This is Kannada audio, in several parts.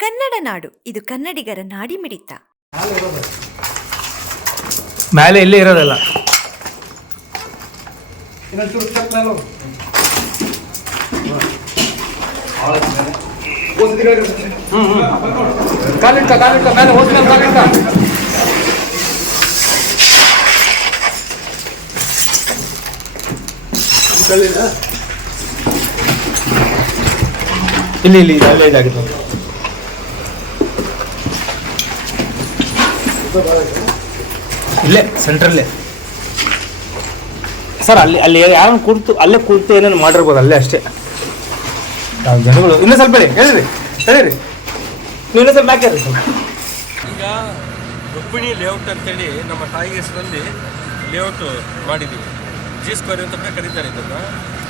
ಕನ್ನಡ ನಾಡು. ಇದು ಕನ್ನಡಿಗರ ನಾಡಿ ಮಿಡಿತ ಮೇಲೆ ಇಲ್ಲೇ ಇರೋದಲ್ಲ. ಕಾಲಿಟ್ಟ ಕಾಲಿಟ್ಟ ಮೇಲೆ ಹೋದ್ಮೇಲೆ ಕಾಲಿಟ್ಟ ಇಲ್ಲಿ ಇಲ್ಲಿ ಅಲ್ಲೇ ಇದಾಗಿತ್ತು ಇಲ್ಲೇ ಸೆಂಟ್ರಲ್ಲೇ ಸರ್ ಅಲ್ಲಿ ಅಲ್ಲಿ ಯಾರು ಕುರ್ತು ಅಲ್ಲೇ ಕುರ್ತು ಏನೇನು ಮಾಡಿರ್ಬೋದು ಅಲ್ಲೇ ಅಷ್ಟೇ. ನಾವು ಜನಗಳು ಇನ್ನೂ ಸ್ವಲ್ಪ ಹೇಳಿ ಹೇಳಿರಿ ಹೇಳಿರಿ ನೀವು ಇನ್ನೂ ಸ್ವಲ್ಪ ಯಾಕೆ ಸ್ವಲ್ಪ. ಈಗ ರುಕ್ಮಿಣಿ ಲೇಔಟ್ ಅಂತೇಳಿ ನಮ್ಮ ತಾಯಿ ಹೆಸರಲ್ಲಿ ಲೇಔಟ್ ಮಾಡಿದ್ದೀವಿ ಜಿ ಸ್ಕ್ವೇರ್ ಅಂತ ಕರೀತಾರೆ ಇದನ್ನು.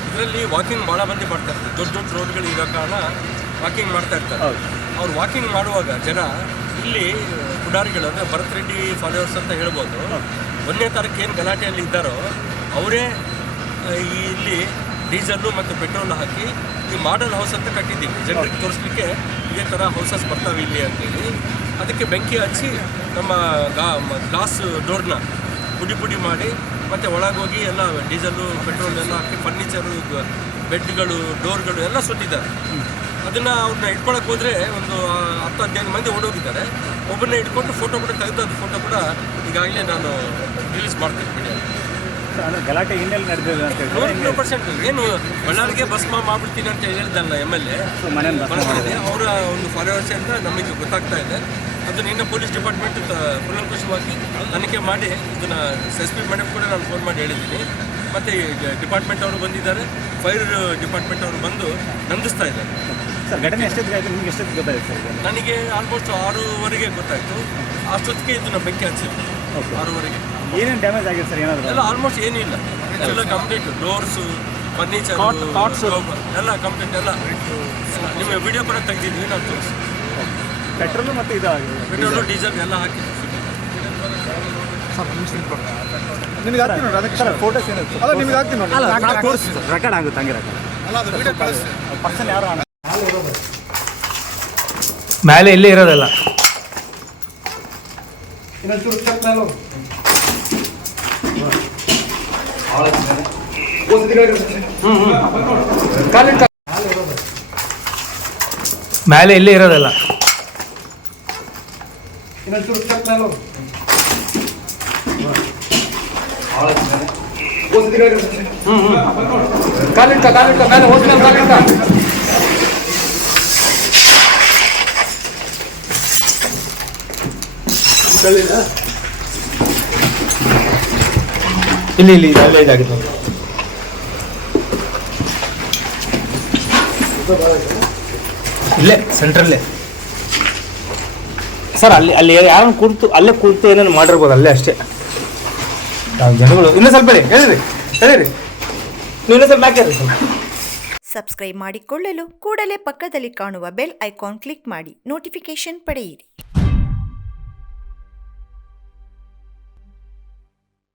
ಇದರಲ್ಲಿ ವಾಕಿಂಗ್ ಭಾಳ ಮಂದಿ ಮಾಡ್ತಾ ಇರ್ತಾರೆ. ದೊಡ್ಡ ದೊಡ್ಡ ರೋಡ್ಗಳು ಇರೋ ಕಾರಣ ವಾಕಿಂಗ್ ಮಾಡ್ತಾ ಇರ್ತಾರೆ. ಅವ್ರು ವಾಕಿಂಗ್ ಮಾಡುವಾಗ ಜನ ಇಲ್ಲಿ ಪುಡಾರಿಗಳು ಅಂದರೆ ಭರತ್ ರೆಡ್ಡಿ ಫಾಲೋವರ್ಸ್ ಅಂತ ಹೇಳ್ಬೋದು. ಒಂದನೇ ತಾರೀಕು ಏನು ಗಲಾಟೆಯಲ್ಲಿ ಇದ್ದಾರೋ, ಅವರೇ ಇಲ್ಲಿ ಡೀಸೆಲ್ಲು ಮತ್ತು ಪೆಟ್ರೋಲ್ ಹಾಕಿ ಈ ಮಾಡಲ್ ಹೌಸ್ ಅಂತ ಕಟ್ಟಿದ್ದೀವಿ. ಜನರಿಗೆ ತೋರಿಸ್ಲಿಕ್ಕೆ ಇದೇ ಥರ ಹೌಸಸ್ ಬರ್ತಾವೆ ಇಲ್ಲಿ ಅಂತೇಳಿ. ಅದಕ್ಕೆ ಬೆಂಕಿ ಹಚ್ಚಿ ನಮ್ಮ ಗಾ ಗ್ಲಾಸ್ ಡೋರ್ನ ಪುಡಿ ಪುಡಿ ಮಾಡಿ ಮತ್ತು ಒಳಗೋಗಿ ಎಲ್ಲ ಡೀಸೆಲ್ಲು, ಪೆಟ್ರೋಲ್ ಎಲ್ಲ ಹಾಕಿ ಫರ್ನಿಚರು ಬೆಡ್ಗಳು ಡೋರ್ಗಳು ಎಲ್ಲ ಸುಟ್ಟಿದ್ದಾರೆ ಅದನ್ನು ಅವ್ರನ್ನ ಇಟ್ಕೊಳಕ್ಕೆ ಹೋದರೆ ಒಂದು ಹತ್ತು ಹದಿನೈದು ಮಂದಿ ಓಡೋಗಿದ್ದಾರೆ. ಒಬ್ಬರನ್ನ ಇಟ್ಕೊಂಡು ಫೋಟೋ ಕೂಡ ತೆಗೆದು ಅದು ಫೋಟೋ ಕೂಡ ಈಗಾಗಲೇ ನಾನು ರಿಲೀಸ್ ಮಾಡ್ತೀನಿ ಗಲಾಟೆ ಹಿನ್ನೆಲೆ ನಡೆದಿದೆ ಅಂತ ನೂರು ಪರ್ಸೆಂಟ್ ಏನು ಬಳ್ಳಾರಿಗೆ ಭಸ್ಮ ಮಾಡ್ಬಿಡ್ತೀನಿ ಅಂತ ಹೇಳಿದ್ದಲ್ಲ ಎಂ ಎಲ್ ಎ. ಅವರ ಒಂದು ಫಾಲೋವರ್ಸ್ ಅಂತ ನಮಗೆ ಗೊತ್ತಾಗ್ತಾ ಇದೆ. ಅದು ನಿನ್ನ ಪೊಲೀಸ್ ಡಿಪಾರ್ಟ್ಮೆಂಟ್ ಕೂಲಂಕುಷವಾಗಿ ತನಿಖೆ ಮಾಡಿ ಇದನ್ನು ಸಸ್ಪೆಂಡ್ ಮಾಡಿ ಕೂಡ ನಾನು ಫೋನ್ ಮಾಡಿ ಹೇಳಿದ್ದೀನಿ. ಮತ್ತು ಡಿಪಾರ್ಟ್ಮೆಂಟ್ ಅವರು ಬಂದಿದ್ದಾರೆ. ಫೈರ್ ಡಿಪಾರ್ಟ್ಮೆಂಟ್ ಅವರು ಬಂದು ನಂದಿಸ್ತಾ ಇದ್ದಾರೆ. ಸರ್ ಘಟನೆ ಎಷ್ಟೊತ್ತಿಗೆ ಆಯಿತು? ನಿಮ್ಗೆ ಎಷ್ಟೊತ್ತಿಗೆ ಗೊತ್ತಾಯ್ತು ಸರ್ ಇದು? ನನಗೆ ಆಲ್ಮೋಸ್ಟ್ ಆರೂವರೆಗೆ ಗೊತ್ತಾಯಿತು. ಅಷ್ಟೊತ್ತಿಗೆ ಇದನ್ನು ಬೆಂಕಿ ಹಚ್ಚಿದ್ರು. ಆರೂವರೆಗೆ. ಏನೇನು ಡ್ಯಾಮೇಜ್ ಆಗಿದೆ ಸರ್? ಏನಾದರೂ? ಎಲ್ಲ ಆಲ್ಮೋಸ್ಟ್ ಏನಿಲ್ಲ ಇಲ್ಲ. ಎಲ್ಲ ಕಂಪ್ಲೀಟ್ ಡೋರ್ಸು ಫರ್ನಿಚರ್ ಎಲ್ಲ ಕಂಪ್ಲೀಟ್ ಎಲ್ಲ. ನಿಮಗೆ ವಿಡಿಯೋ ಕೂಡ ತೆಗೆದಿದ್ವಿ ನಾವು ತೋರಿಸಿ ಪೆಟ್ರೋಲು ಮತ್ತು ಇದು ಆಗಿದೆ ಪೆಟ್ರೋಲು ಡೀಸೆಲ್ ಎಲ್ಲ ಹಾಕಿ. ನಿಮ್ಗೆ ಹಾಕ್ತೀನಿ ನೋಡಿ ಅದಕ್ಕೆ ಸರ್ ಫೋಟೋಸ್ ಏನಾಯ್ತು ಅಲ್ಲ ನಿಮಗೆ ಹಾಕ್ತೀನಿ ನೋಡಿ. ರೆಕಾರ್ಡ್ ಆಗುತ್ತೆ ಹಂಗೆ ರೆಕಾರ್ಡ್ ಅಲ್ಲ ಅದು ವಿಡಿಯೋ ಕಳಿಸ್ತೀನಿ ಪರ್ಸನ್ ಯಾರು? ಮೇಲೆ ಇಲ್ಲೇ ಇರೋದಲ್ಲ. ಮೇಲೆ ಇಲ್ಲೇ ಇರೋದಲ್ಲ. ಕಾಲಿಟ್ಟ ಕಾಲಿಟ್ಟ ಮೇಲೆ ಹೋದ್ಮೇಲೆ ಕಾಲಿಟ್ಟ ಇಲ್ಲಿ ಇಲ್ಲಿ ಅಲ್ಲೇ ಇದಾಗಿದೆ. ಇಲ್ಲೇ ಸೆಂಟ್ರಲ್ಲೇ ಸರ್ ಅಲ್ಲಿ ಅಲ್ಲಿ ಯಾರನ್ನು ಕುರ್ತು ಅಲ್ಲೇ ಕುರ್ತು ಏನೇನು ಮಾಡಿರ್ಬೋದು ಅಲ್ಲೇ ಅಷ್ಟೇ. ನಾವು ಜನಗಳು ಇನ್ನೂ ಸ್ವಲ್ಪ ಬೇರೆ ಹೇಳಿರಿ ಹೇಳಿರಿ ನೀವು ಇನ್ನೂ ಸ್ವಲ್ಪ ಸ್ವಲ್ಪ. ಸಬ್ಸ್ಕ್ರೈಬ್ ಮಾಡಿಕೊಳ್ಳಲು ಕೂಡಲೇ ಪಕ್ಕದಲ್ಲಿ ಕಾಣುವ ಬೆಲ್ ಐಕಾನ್ ಕ್ಲಿಕ್ ಮಾಡಿ ನೋಟಿಫಿಕೇಶನ್ ಪಡೆಯಿರಿ.